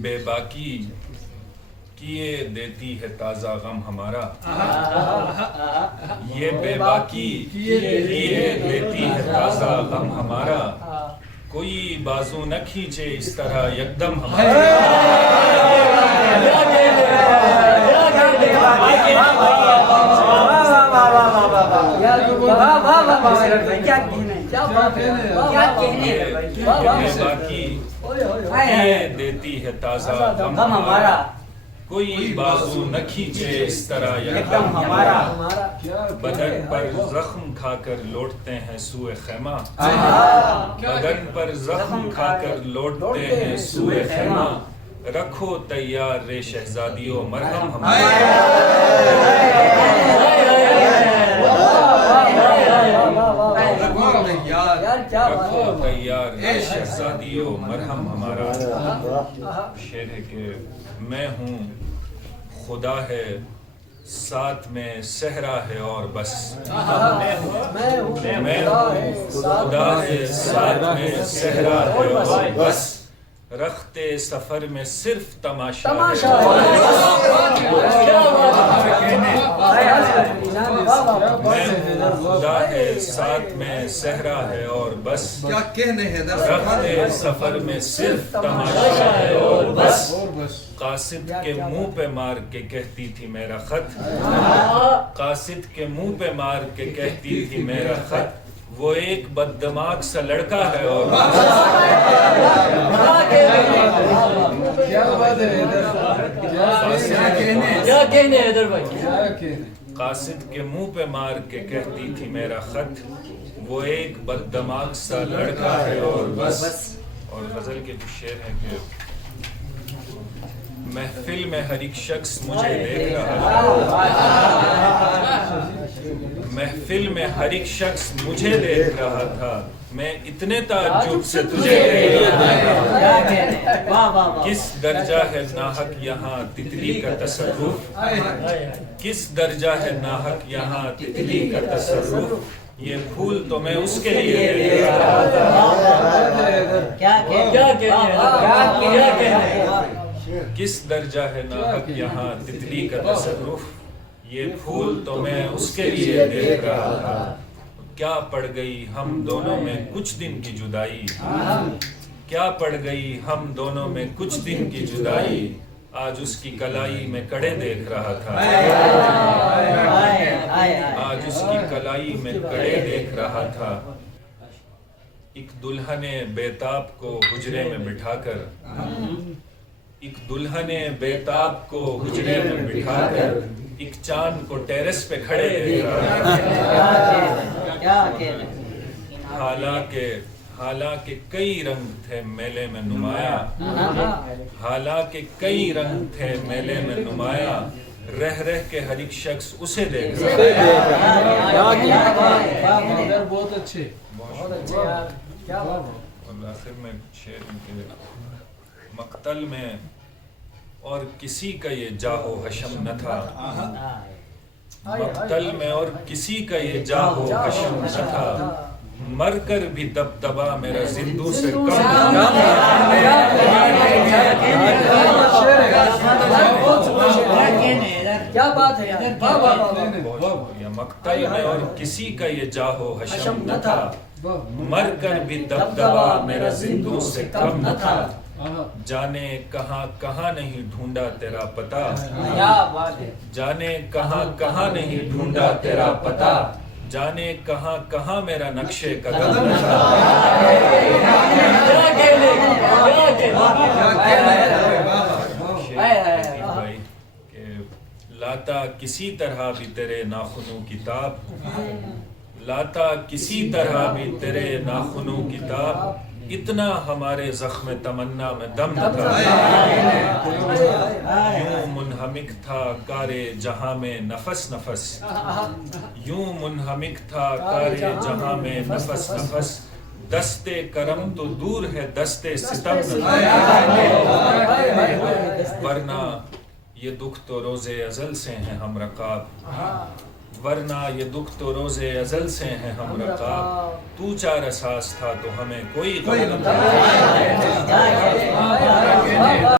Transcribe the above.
بے باکی کیے دیتی ہے تازہ غم ہمارا، یہ بے باکی کیے دیتی ہے تازہ غم ہمارا، کوئی بازو نہ کھینچے اس طرح یکدم ہمارا۔ دیتی ہے تازہ غم ہمارا، کوئی بازو نہ کھینچے اس طرح یکدم ہمارا، بدن پر زخم کھا کر لوٹتے ہیں سوئے خیمہ، بدن پر زخم کھا کر لوٹتے ہیں سوئے خیمہ، رکھو تیار رے شہزادیوں مرہم ہمارا۔ رکھو تیار رے شہزادیوں مرہم ہمارا۔ شعر ہے کہ میں ہوں خدا ہے ساتھ میں صحرا ہے اور بس، میں ہوں خدا ہے ساتھ میں صحرا ہے اور بس، رختے سفر میں صرف تماشا ہے، میں خدا ہے ساتھ میں صحرا ہے اور بس، رختے سفر میں صرف تماشا ہے اور بس، قاصد کے منہ پہ مار کے کہتی تھی میرا خط، قاصد کے منہ پہ مار کے کہتی تھی میرا خط، وہ ایک بد دماغ سا لڑکا ہے اور قاصد کے منہ پہ مار کے کہتی تھی میرا خط، وہ ایک بد دماغ سا لڑکا ہے اور بس۔ اور غزل کے کچھ شعر ہیں کہ محفل میں ہر ایک شخص مجھے دیکھ رہا تھا، محفل میں ہر ایک شخص مجھے دیکھ رہا تھا، میں اتنے تعجب سے تجھے دیکھ رہا تھا، کس درجہ ہے ناحق یہاں تتلی کا تصرف، کس درجہ ہے ناحق یہاں تتلی کا تصرف، یہ پھول تو میں اس کے لیے دیکھ رہا تھا۔ کس درجہ ہے ناحق یہاں تتلی کا تصرف، یہ پھول تو میں اس کے لیے دیکھ رہا تھا، کیا پڑ گئی ہم دونوں میں کچھ دن کی جدائی، کیا پڑ گئی ہم دونوں میں کچھ دن کی جدائی، آج اس کی کلائی میں کڑے دیکھ رہا تھا، آج اس کی کلائی میں کڑے دیکھ رہا تھا، ایک دلہن بیتاب کو حجرے میں بٹھا کر، ایک دلہن بیتاب کو حجرے میں بٹھا کر، ایک چاند کو ٹیرس پہ کھڑے دیکھ رہا تھا، حالانکہ کئی رنگ تھے میلے میں نمایاں، حالانکہ کئی رنگ تھے میلے میں نمایاں، رہ رہ کے ہر ایک شخص اسے دیکھ رہا ہے۔ بہت اچھے، اور آخر میں شعر کے مقتل میں اور کسی کا یہ جاہو حشم نہ تھا، مقتل میں اور کسی کا یہ جاہو حشم نہ تھا، مر کر بھی دبدبا میرا زندوں سے کم نہ تھا، کیا بات ہے یار، مقتل میں اور کسی کا یہ جاہو حشم نہ تھا، مر کر بھی دبدبا میرا زندوں سے کم نہ تھا، جانے کہاں کہاں نہیں ڈھونڈا تیرا پتہ، جانے کہاں کہاں نہیں ڈھونڈا تیرا پتہ، جانے کہاں کہاں میرا نقشے قدم نہ تھا۔ کہ لاتا کسی طرح بھی تیرے ناخنوں کی تاب، لاتا کسی طرح بھی تیرے ناخنوں کی تاب، اتنا ہمارے زخم تمنا میں دم نہ تھا، یوں منہمک تھا کارے جہاں میں نفس نفس، یوں منہمک تھا کارے جہاں میں نفس نفس، دستے کرم تو دور ہے دستے ستم نہ تھا، ورنہ یہ دکھ تو روز ازل سے ہیں ہم رقاب، ورنہ یہ دکھ تو روز ازل سے ہیں ہم رقاب، تو چار اساس تھا تو ہمیں کوئی غم نہ تھا۔